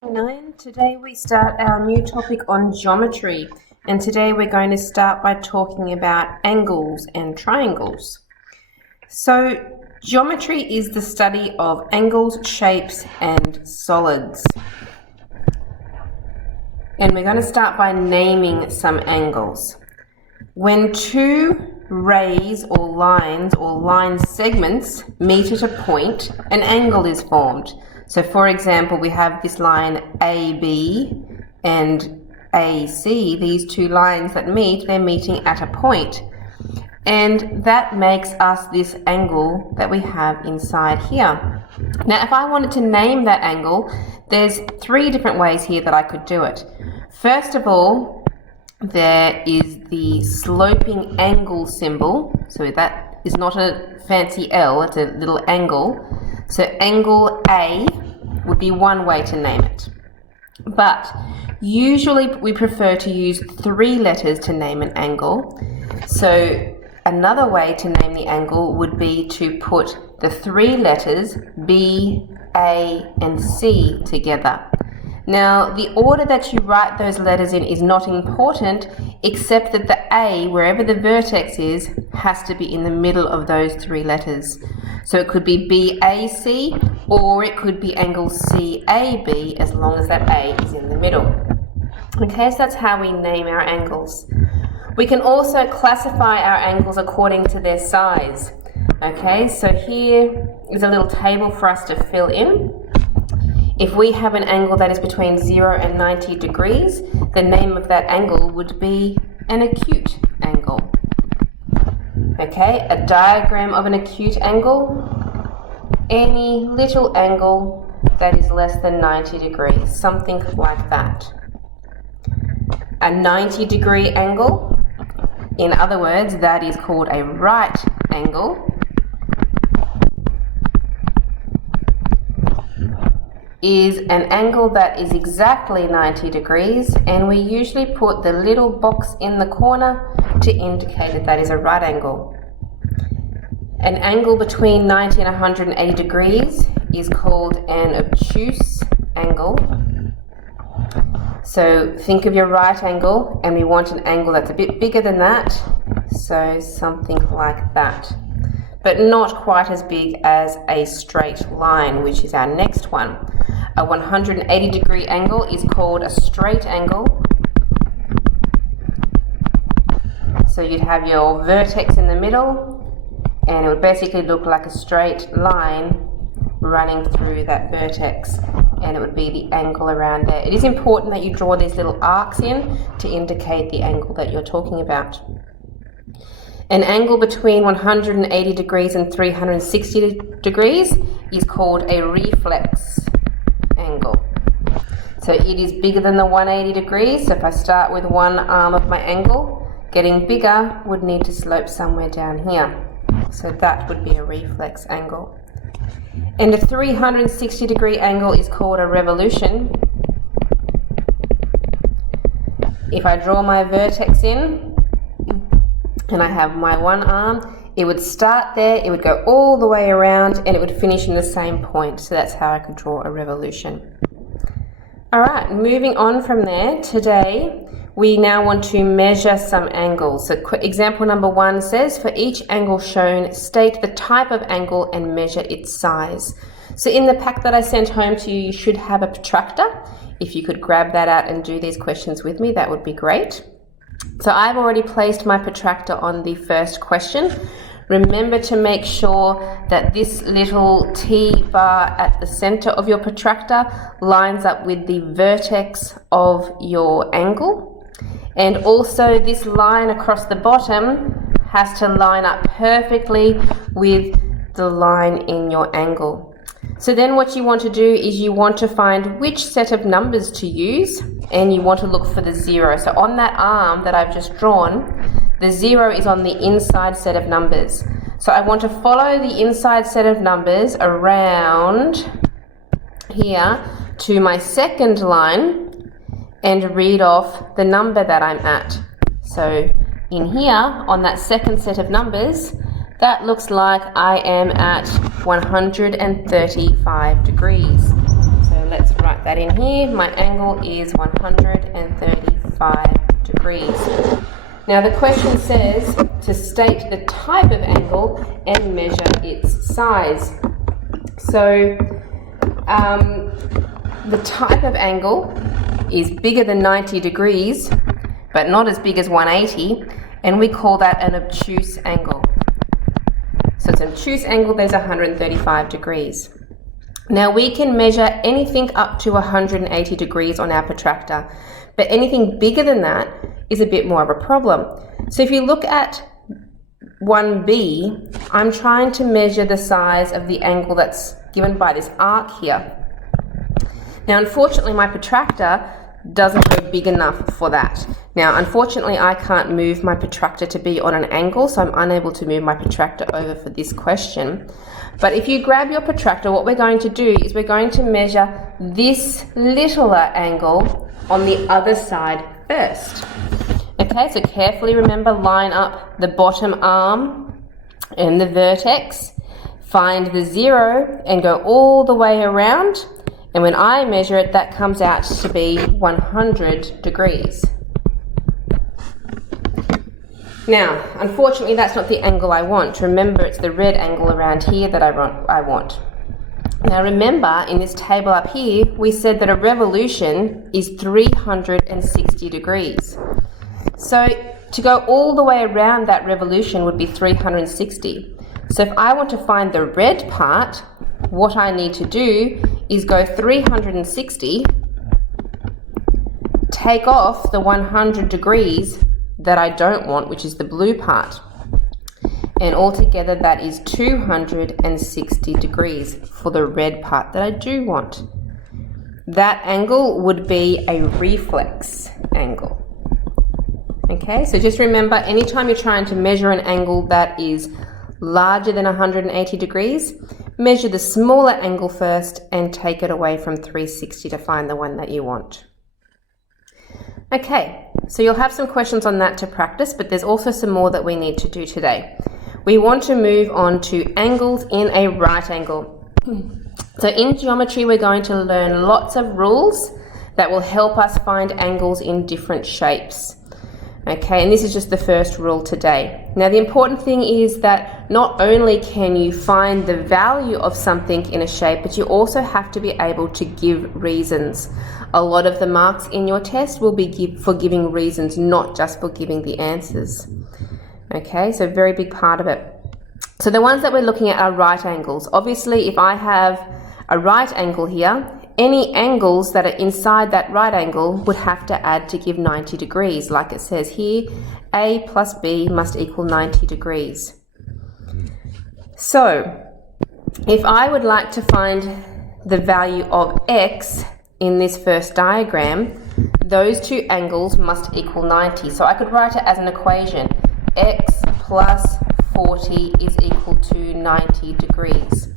Today we start our new topic on geometry, and today we're going to start by talking about angles and triangles. So geometry is the study of angles, shapes and solids. And we're going to start by naming some angles. When two rays or line segments meet at a point, an angle is formed. So for example, we have this line AB and AC, these two lines that meet, they're meeting at a point. And that makes us this angle that we have inside here. Now, if I wanted to name that angle, there's three different ways here that I could do it. First of all, there is the sloping angle symbol. So that is not a fancy L, it's a little angle. So angle A would be one way to name it. But usually we prefer to use three letters to name an angle. So another way to name the angle would be to put the three letters B, A, and C together. Now, the order that you write those letters in is not important, except that the A, wherever the vertex is, has to be in the middle of those three letters. So it could be BAC, or it could be angle CAB, as long as that A is in the middle. Okay, so that's how we name our angles. We can also classify our angles according to their size. Okay, so here is a little table for us to fill in. If we have an angle that is between 0 and 90 degrees, the name of that angle would be an acute angle. Okay, a diagram of an acute angle, any little angle that is less than 90 degrees, something like that. A 90-degree angle, in other words, that is called a right angle. Is an angle that is exactly 90 degrees, and we usually put the little box in the corner to indicate that that is a right angle. An angle between 90 and 180 degrees is called an obtuse angle. So think of your right angle, and we want an angle that's a bit bigger than that, so something like that, but not quite as big as a straight line, which is our next one. A 180-degree angle is called a straight angle. So you'd have your vertex in the middle, and it would basically look like a straight line running through that vertex, and it would be the angle around there. It is important that you draw these little arcs in to indicate the angle that you're talking about. An angle between 180 degrees and 360 degrees is called a reflex angle. So it is bigger than the 180 degrees. So if I start with one arm of my angle, getting bigger would need to slope somewhere down here. So that would be a reflex angle. And a 360-degree angle is called a revolution. If I draw my vertex in, and I have my one arm, it would start there, it would go all the way around, and it would finish in the same point. So that's how I could draw a revolution. All right, moving on from there, today we now want to measure some angles. So example number 1 says, for each angle shown, state the type of angle and measure its size. So in the pack that I sent home to you, you should have a protractor. If you could grab that out and do these questions with me, that would be great. So I've already placed my protractor on the first question. Remember to make sure that this little T bar at the center of your protractor lines up with the vertex of your angle. And also this line across the bottom has to line up perfectly with the line in your angle. So then what you want to do is you want to find which set of numbers to use, and you want to look for the 0. So on that arm that I've just drawn, the 0 is on the inside set of numbers. So I want to follow the inside set of numbers around here to my second line and read off the number that I'm at. So in here, on that second set of numbers, that looks like I am at 135 degrees. So let's write that in here. My angle is 135 degrees. Now the question says to state the type of angle and measure its size. So the type of angle is bigger than 90 degrees, but not as big as 180, and we call that an obtuse angle. So it's an obtuse angle that is 135 degrees. Now we can measure anything up to 180 degrees on our protractor, but anything bigger than that is a bit more of a problem. So if you look at 1B, I'm trying to measure the size of the angle that's given by this arc here. Now unfortunately my protractor doesn't go big enough for that. Now unfortunately I can't move my protractor to be on an angle, so I'm unable to move my protractor over for this question. But if you grab your protractor, what we're going to do is we're going to measure this littler angle on the other side first. Okay, so carefully remember, line up the bottom arm and the vertex, find the 0 and go all the way around, and when I measure it, that comes out to be 100 degrees. Now, unfortunately, that's not the angle I want. Remember, it's the red angle around here that I want. Now remember, in this table up here, we said that a revolution is 360 degrees. So to go all the way around that revolution would be 360. So if I want to find the red part, what I need to do is go 360, take off the 100 degrees that I don't want, which is the blue part. And altogether that is 260 degrees for the red part that I do want. That angle would be a reflex angle. Okay, so just remember, anytime you're trying to measure an angle that is larger than 180 degrees, measure the smaller angle first and take it away from 360 to find the one that you want. Okay, so you'll have some questions on that to practice, but there's also some more that we need to do today. We want to move on to angles in a right angle. So in geometry, we're going to learn lots of rules that will help us find angles in different shapes. Okay, and this is just the first rule today. Now the important thing is that not only can you find the value of something in a shape, but you also have to be able to give reasons. A lot of the marks in your test will be for giving reasons, not just for giving the answers. Okay, so very big part of it. So the ones that we're looking at are right angles. Obviously, if I have a right angle here, any angles that are inside that right angle would have to add to give 90 degrees. Like it says here, A plus B must equal 90 degrees. So if I would like to find the value of X in this first diagram, those two angles must equal 90. So I could write it as an equation. X plus 40 is equal to 90 degrees.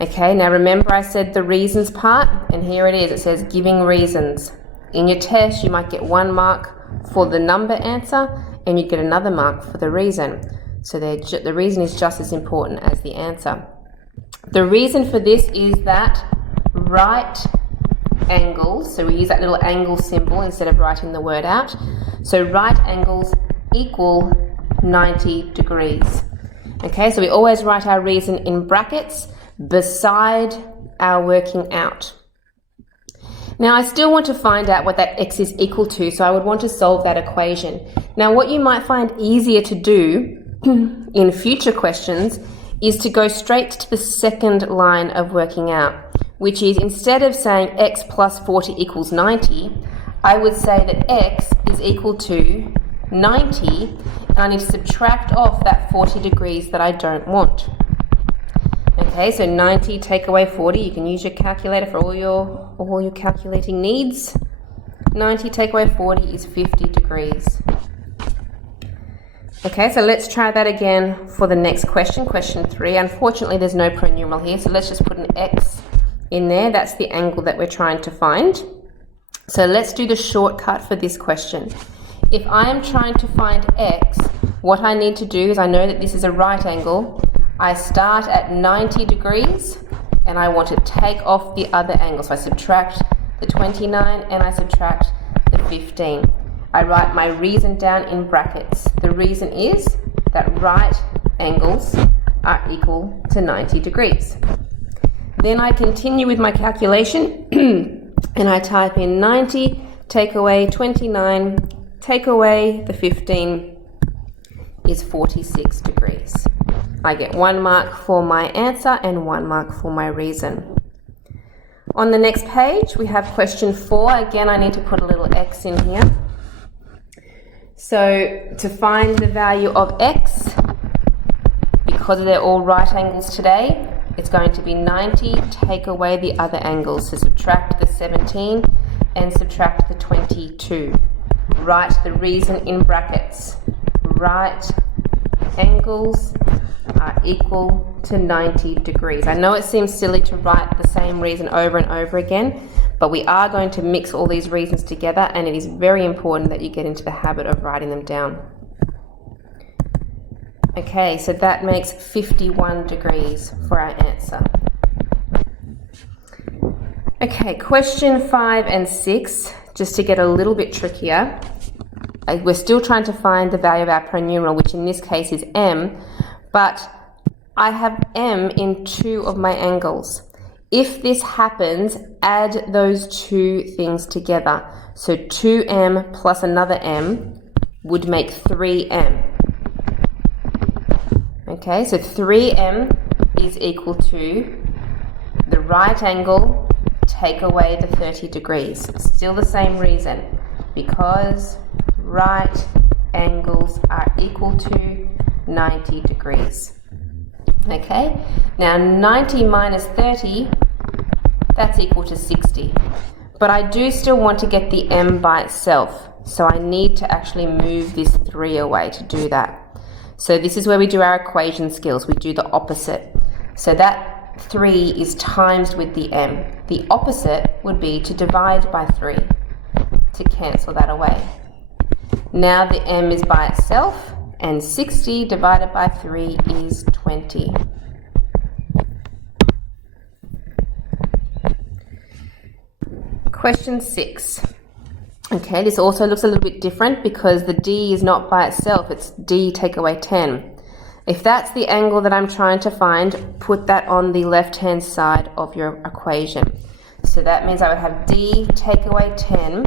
Okay, now remember I said the reasons part, and here it is. It says giving reasons. In your test, you might get 1 mark for the number answer, and you get another mark for the reason. So the reason is just as important as the answer. The reason for this is that right angles, so we use that little angle symbol instead of writing the word out. So right angles equal 90 degrees. Okay, so we always write our reason in brackets beside our working out. Now I still want to find out what that X is equal to, so I would want to solve that equation. Now what you might find easier to do in future questions is to go straight to the second line of working out, which is instead of saying X plus 40 equals 90, I would say that X is equal to 90, and I need to subtract off that 40 degrees that I don't want. Okay, so 90 take away 40. You can use your calculator for all your calculating needs. 90 take away 40 is 50 degrees. Okay, so let's try that again for the next question, question 3. Unfortunately, there's no pronumeral here, so let's just put an X in there. That's the angle that we're trying to find. So let's do the shortcut for this question. If I am trying to find X, what I need to do is, I know that this is a right angle. I start at 90 degrees and I want to take off the other angle. So I subtract the 29 and I subtract the 15. I write my reason down in brackets. The reason is that right angles are equal to 90 degrees. Then I continue with my calculation and I type in 90, take away 29, take away the 15 is 46 degrees. I get 1 mark for my answer and 1 mark for my reason. On the next page, we have question 4. Again, I need to put a little x in here. So to find the value of x, because they're all right angles today, it's going to be 90, take away the other angles. So subtract the 17 and subtract the 22. Write the reason in brackets. Right angles are equal to 90 degrees. I know it seems silly to write the same reason over and over again, but we are going to mix all these reasons together, and it is very important that you get into the habit of writing them down. Okay, so that makes 51 degrees for our answer. Okay, question 5 and 6, just to get a little bit trickier. We're still trying to find the value of our pronumeral, which in this case is m, but I have m in 2 of my angles. If this happens, add those 2 things together. So 2m plus another m would make 3m. Okay, so 3m is equal to the right angle, take away the 30 degrees. Still the same reason, because right angles are equal to 90 degrees. Okay, now 90 minus 30, that's equal to 60. But I do still want to get the m by itself, so I need to actually move this 3 away to do that. So this is where we do our equation skills. We do the opposite. So that 3 is times with the m. The opposite would be to divide by 3 to cancel that away. Now the m is by itself, and 60 divided by 3 is 20. Question 6. Okay, this also looks a little bit different because the d is not by itself, it's d take away 10. If that's the angle that I'm trying to find, put that on the left-hand side of your equation. So that means I would have d take away 10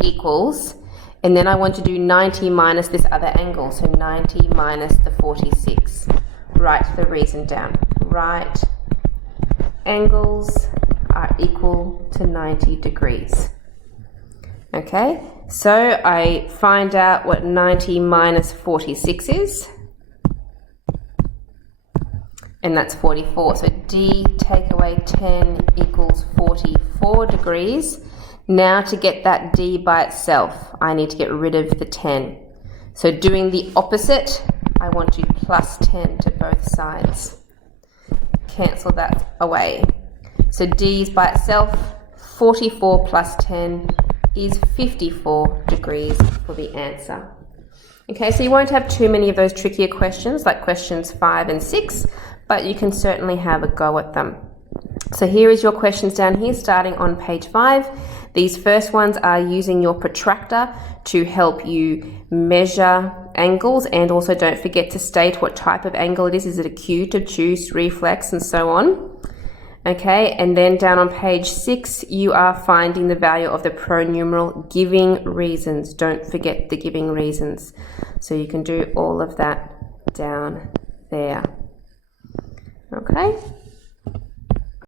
equals, and then I want to do 90 minus this other angle, so 90 minus the 46. Write the reason down. Right angles are equal to 90 degrees. Okay, so I find out what 90 minus 46 is, and that's 44. So d take away 10 equals 44 degrees. Now to get that d by itself, I need to get rid of the 10. So doing the opposite, I want to plus 10 to both sides. Cancel that away. So d is by itself, 44 plus 10 is 54 degrees for the answer. Okay, so you won't have too many of those trickier questions like questions 5 and 6, but you can certainly have a go at them. So here is your questions down here starting on page 5. These first ones are using your protractor to help you measure angles, and also don't forget to state what type of angle it is. Is it acute, obtuse, reflex, and so on? Okay, and then down on page 6, you are finding the value of the pronumeral giving reasons. Don't forget the giving reasons. So you can do all of that down there. Okay.